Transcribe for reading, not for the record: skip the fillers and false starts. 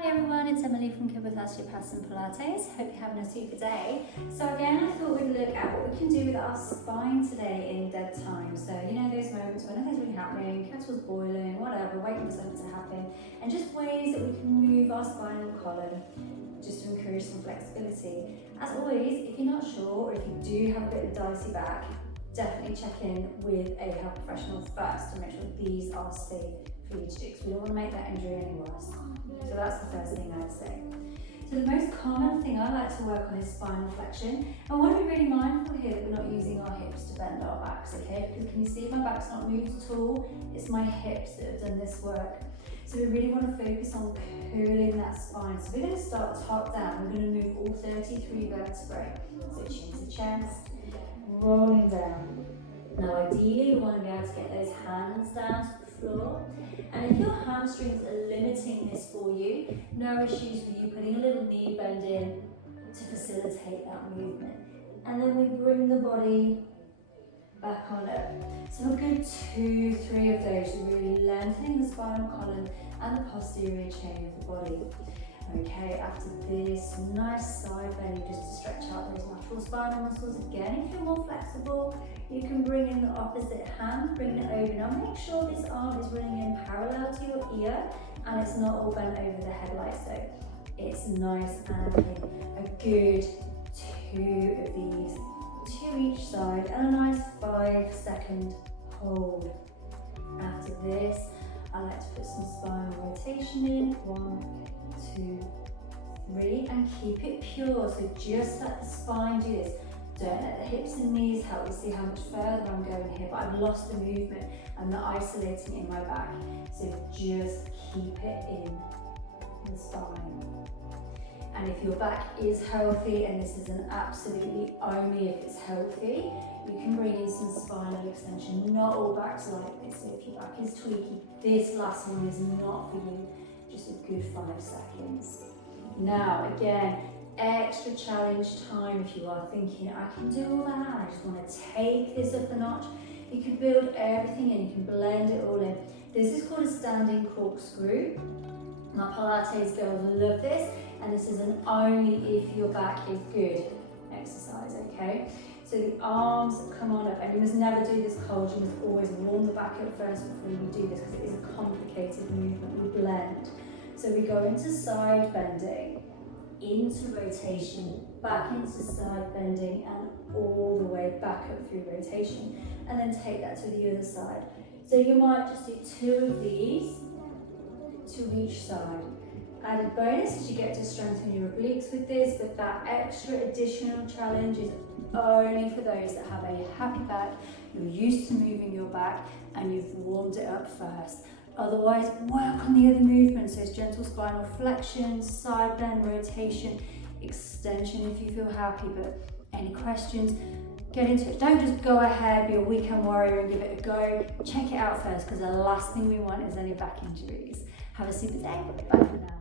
Hi everyone, it's Emily from Kibworth Osteopaths and Pilates. Hope you're having a super day. So again, I thought we'd look at what we can do with our spine today in dead time. So you know those moments when nothing's really happening, kettle's boiling, whatever, waiting for something to happen, and just ways that we can move our spinal column just to encourage some flexibility. As always, if you're not sure or if you do have a bit of a dicey back, definitely check in with a health professional first to make sure these are safe for you to do, because we don't want to make that injury any worse. So that's the first thing I'd say. So the most common thing I like to work on is spinal flexion. I want to be really mindful here that we're not using our hips to bend our backs, okay? Because can you see my back's not moved at all? It's my hips that have done this work. So we really want to focus on curling that spine. So we're going to start top down. We're going to move all 33 vertebrae. So chin to chest, rolling down. Now ideally we want to be able to get those hands down to the floor. And if your hamstrings are limiting this for you, no issues with you putting a little knee bend in to facilitate that movement. And then we bring the body back on up. So a good 2-3 of those, really lengthening the spinal column and the posterior chain of the body. Okay, after this, nice side bending just to stretch out those lateral spinal muscles. Again, if you're more flexible, you can bring in the opposite hand, bring it over. Now make sure this arm is running in parallel to your ear and it's not all bent over the head like so. It's nice and clean. A good 2 of these, 2 each side, and a nice 5-second hold. After this, I like to put some spinal rotation in. 1, 2, 3, and keep it pure. So just let the spine do this. Don't let the hips and knees help. You see how much further I'm going here, but I've lost the movement. I'm not isolating it in my back. So just keep it in the spine. And if your back is healthy, and this is an absolutely only if it's healthy, you can bring in some spinal extension. Not all backs are like this. So if your back is tweaky, this last one is not for you. Just a good 5 seconds. Now again, extra challenge time if you are thinking, I can do all that, I just want to take this up a notch. You can build everything in, you can blend it all in. This is called a standing corkscrew. My Pilates girls love this, and this is an only if your back is good exercise, okay? So the arms come on up, and you must never do this cold, you must always warm the back up first before you do this, because it is a complicated movement. We blend. So we go into side bending, into rotation, back into side bending, and all the way back up through rotation, and then take that to the other side. So you might just do 2 of these to each side. Added bonus is you get to strengthen your obliques with this, but that extra additional challenge is only for those that have a happy back, you're used to moving your back, and you've warmed it up first. Otherwise, work on the other movements. So it's gentle spinal flexion, side bend, rotation, extension if you feel happy. But any questions, get into it. Don't just go ahead, be a weekend warrior and give it a go. Check it out first, because the last thing we want is any back injuries. Have a super day. Bye for now.